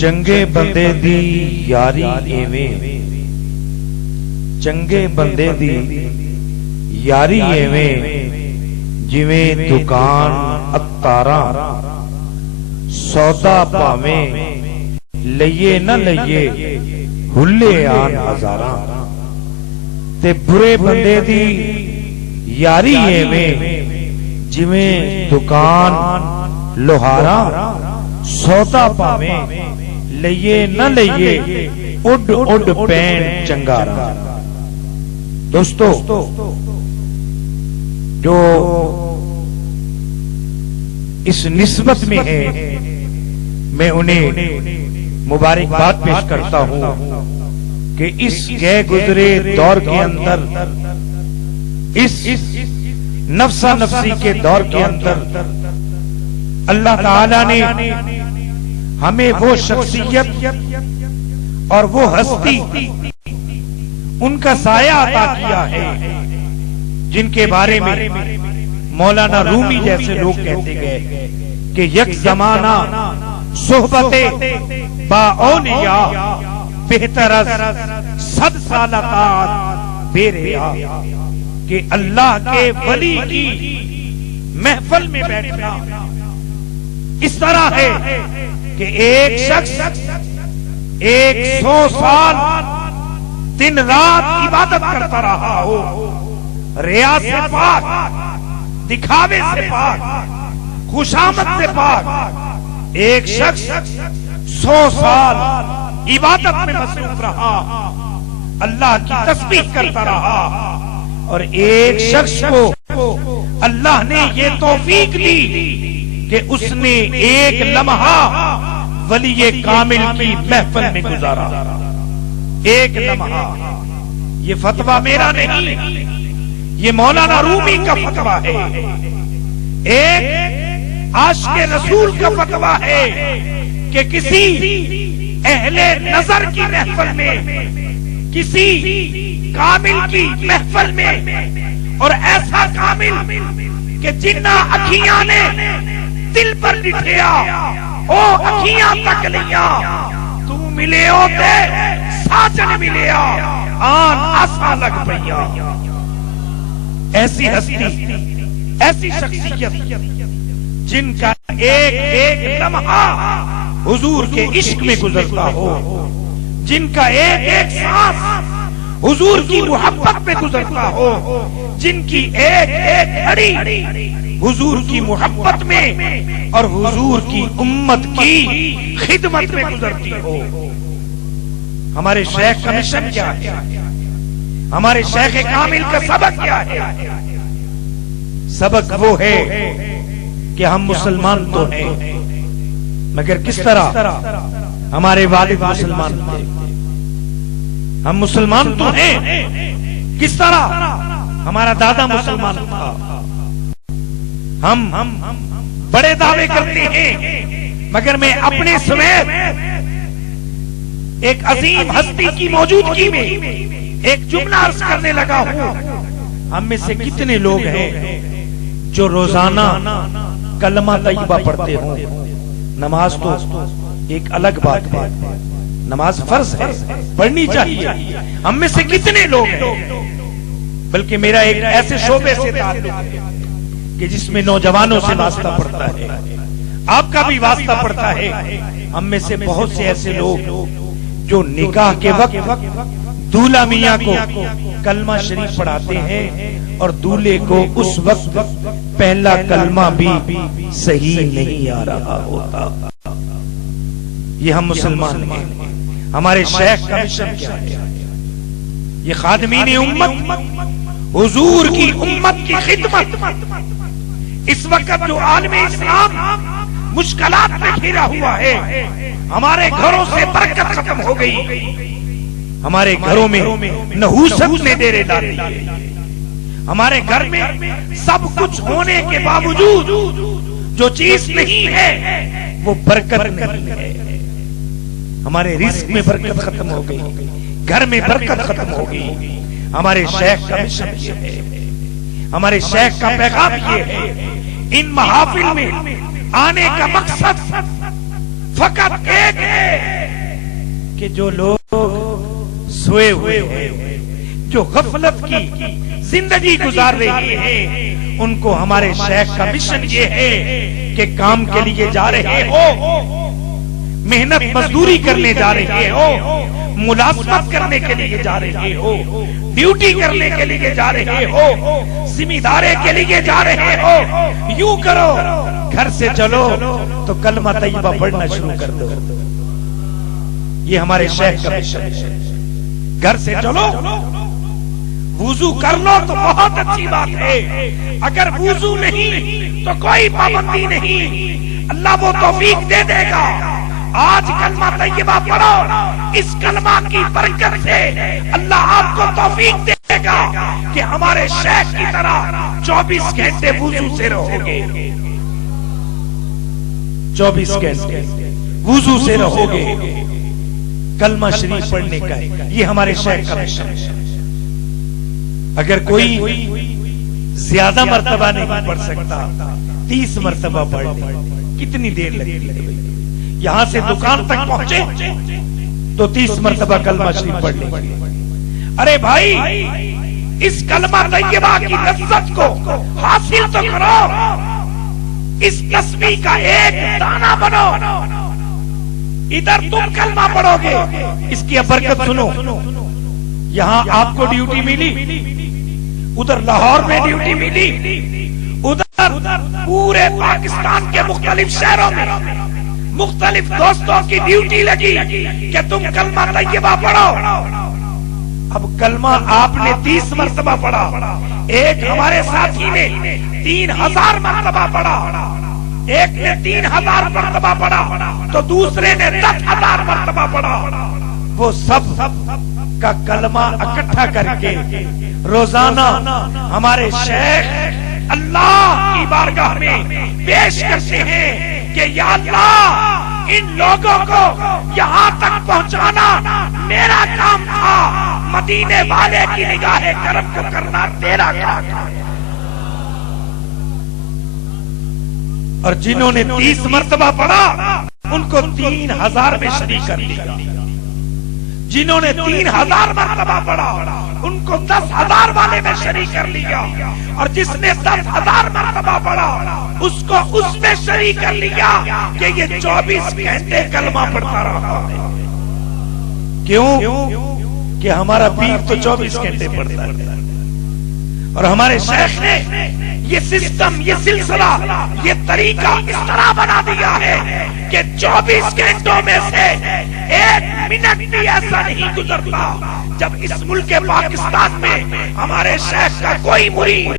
ਚੰਗੇ ਬੰਦੇ ਦੀ ਯਾਰੀ ਐਵੇਂ, ਚੰਗੇ ਬੰਦੇ ਦੀ ਯਾਰੀ ਐਵੇਂ ਜਿਵੇਂ ਦੁਕਾਨ ਅਤਾਰਾਂ, ਸੌਦਾ ਭਾਵੇਂ ਲਈਏ ਨਾ ਲਈਏ ਹੁੱਲੇ ਆਨ ਹਜ਼ਾਰਾਂ। ਤੇ ਬੁਰੇ ਬੰਦੇ ਦੀ ਯਾਰੀ ਐਵੇਂ ਜਿਵੇਂ ਦੁਕਾਨ ਲੋਹਾਰਾਂ, ਸੌਦਾ ਭਾਵੇਂ ਲਈਏ ਨਾ ਲਈਏ ਉੱਡ ਉੱਡ ਪੈਣ ਚੰਗਾਰਾਂ। دوستو جو اس نسبت میں ہے میں انہیں مبارکباد پیش کرتا ہوں کہ اس گئے گزرے دور کے اندر، اس نفسا نفسی کے دور کے اندر اللہ تعالی نے ہمیں وہ شخصیت اور وہ ہستی، ان کا سایہ عطا کیا ہے جن کے بارے میں مولانا رومی جیسے لوگ کہتے گئے کہ یک زمانہ صحبت با اولیاء بہتر از 100 سال طاعت بے ریا۔ کہ اللہ کے ولی کی محفل میں بیٹھنا اس طرح ہے کہ ایک شخص 100 سال دن رات عبادت کرتا رہا ہو، ریا سے پاک، دکھاوے سے پاک، خوشامد سے پاک۔ ایک شخص 100 سال عبادت میں مصروف رہا، اللہ کی تسبیح کرتا رہا، اور ایک شخص کو اللہ نے یہ توفیق دی کہ اس نے ایک لمحہ ولی کامل کی محفل میں گزارا۔ ایک لمحہ، یہ فتویٰ میرا نہیں، یہ مولانا رومی کا فتویٰ ہے، ایک عاشق رسول کا فتویٰ ہے کہ کسی اہل نظر کی محفل میں، کسی کامل کی محفل میں، اور ایسا کامل کہ جنہ اکھیاں نے دل پر لٹھیا او اکھیاں تک لیا، تو ملے ہوتے ساجن ملیا آن آسا لگ پیا۔ ایسی ہستی، ایسی شخصیت جن کا ایک ایک لمحہ حضور کے عشق میں گزرتا ہو، جن کا ایک ایک سانس حضور کی محبت میں گزرتا ہو، جن کی ایک ایک گھڑی حضور کی محبت میں اور حضور کی امت کی خدمت میں گزرتی ہو۔ ہمارے شیخ کا مشن کیا ہے؟ ہمارے شیخ کامل کا سبق کیا ہے؟ سبق وہ ہے کہ ہم مسلمان تو ہیں، مگر کس طرح؟ ہمارے والد مسلمان تھے، ہم مسلمان تو ہیں، کس طرح؟ ہمارا دادا مسلمان تھا۔ ہم بڑے دعوے کرتے ہیں، مگر میں اپنے سمیت ایک عظیم ہستی کی موجودگی میں ایک جملہ عرض کرنے لگا ہوں۔ ہم میں سے کتنے لوگ ہیں جو روزانہ کلمہ طیبہ پڑھتے ہوں؟ نماز تو ایک الگ بات ہے، نماز فرض ہے، پڑھنی چاہیے۔ ہم میں سے کتنے لوگ ہیں؟ بلکہ میرا ایک ایسے شعبے سے تعلق ہے کہ جس میں نوجوانوں سے واسطہ پڑتا ہے، آپ کا بھی واسطہ پڑتا ہے۔ ہم میں سے بہت سے ایسے لوگ جو نکاح کے وقت دولہا میاں کو کلمہ شریف پڑھاتے ہیں اور دولہے کو اس وقت پہلا کلمہ بھی صحیح نہیں آ رہا ہوتا۔ یہ ہم مسلمان ہیں۔ ہمارے شیخ کا مشن کیا ہے؟ یہ خادمین امت، حضور کی امت کی خدمت۔ اس وقت جو عالم اسلام مشکلات میں گھرا ہوا ہے، ہمارے گھروں سے برکت ختم ہو گئی، ہمارے گھروں میں نحوست نے ڈیرے ڈال دیے، ہمارے گھر میں سب کچھ ہونے کے باوجود جو چیز نہیں ہے وہ برکت نہیں ہے۔ ہمارے رزق میں برکت ختم ہو گئی، گھر میں برکت ختم ہو گئی۔ ہمارے شیخ کا مشن یہ ہے، ہمارے شیخ کا پیغام یہ ہے، ان محافل میں آنے کا مقصد فقط ایک ہے کہ جو لوگ سوئے ہوئے ہیں، جو غفلت کی زندگی گزار رہے ہیں، ان کو ہمارے شیخ کا مشن یہ ہے کہ کام کے لیے جا رہے ہو، محنت مزدوری کرنے جا رہے ہو، ملازمت کرنے کے لیے جا رہے ہو، ڈیوٹی کرنے کے لیے جا رہے ہو، ذمہ داری کے لیے جا رہے ہو، یوں کرو، گھر سے چلو تو کلمہ طیبہ پڑھنا شروع کر دو۔ یہ ہمارے شیخ کا مشن ہے۔ گھر سے چلو، وضو کر لو تو بہت اچھی بات ہے، اگر وضو نہیں تو کوئی پابندی نہیں، اللہ وہ توفیق دے دے گا۔ آج کلمہ طیبہ پڑھو، اس کلمہ کی برکت سے اللہ آپ کو توفیق دے گا کہ ہمارے شیخ کی طرح 24 گھنٹے وضو سے رہو گے، 24 گھنٹے وضو سے رہو گے، کلمہ شریف پڑھنے کا ہے۔ یہ ہمارے شیخ کا مشن ہے۔ اگر کوئی زیادہ مرتبہ نہیں پڑھ سکتا، 30 مرتبہ پڑھ لے، کتنی دیر لگے گی؟ یہاں سے دکان تک پہنچے تو 30 مرتبہ کلمہ شریف پڑھ لیں۔ ارے بھائی، اس کلمہ طیبہ کی لذت کو حاصل تو کرو، اس تسبیح کا ایک دانہ بنو۔ ادھر تم کلمہ پڑھو گے، اس کی برکت سنو۔ یہاں آپ کو ڈیوٹی ملی، ادھر لاہور میں ڈیوٹی ملی، ادھر پورے پاکستان کے مختلف شہروں میں مختلف دوستوں کی ڈیوٹی لگی کہ تم کلمہ طیبہ پڑھو۔ اب کلمہ آپ نے 30 مرتبہ پڑھا، ایک ہمارے ساتھی نے 3000 مرتبہ پڑھا، ایک نے 3000 مرتبہ پڑھا تو دوسرے نے 10,000 مرتبہ پڑھا۔ وہ سب کا کلمہ اکٹھا کر کے روزانہ ہمارے شیخ اللہ کی بارگاہ میں پیش کرتے ہیں کہ یا اللہ، ان لوگوں کو یہاں تک پہنچانا میرا کام تھا، مدینے والے کی نگاہ کرم کو کرنا تیرا کام تھا۔ اور جنہوں نے 30 مرتبہ پڑھا ان کو 3000 میں شریک کر دیا، جنہوں نے 3000 مرتبہ پڑھا ان کو 10,000 والے میں شریک کر لیا، اور جس نے 10,000 مرتبہ پڑھا اس کو اس میں شریک کر لیا کہ یہ 24 گھنٹے کلمہ پڑھتا رہا ہے۔ کیوں کہ ہمارا پیر تو 24 گھنٹے پڑھتا ہے، اور ہمارے شیخ نے یہ سسٹم، یہ سلسلہ، یہ طریقہ اس طرح بنا دیا ہے کہ 24 گھنٹوں میں سے 1 منٹ بھی ایسا نہیں گزرتا جب اس ملک پاکستان میں ہمارے شیخ کا کوئی مرید